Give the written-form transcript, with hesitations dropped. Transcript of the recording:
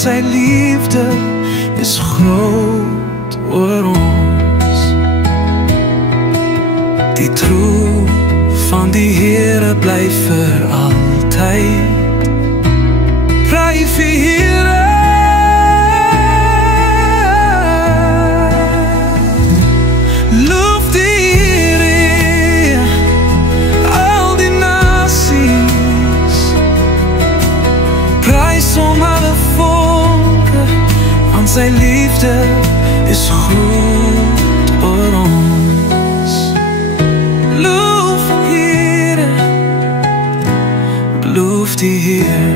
sy liefde is groot oor ons. Die troe van die Here bly vir altyd. Prys die Here. Loof die Here, al die nasies. Prys hom alle volke, want sy liefde is groot oor ons. Loof die Here, loof die Here.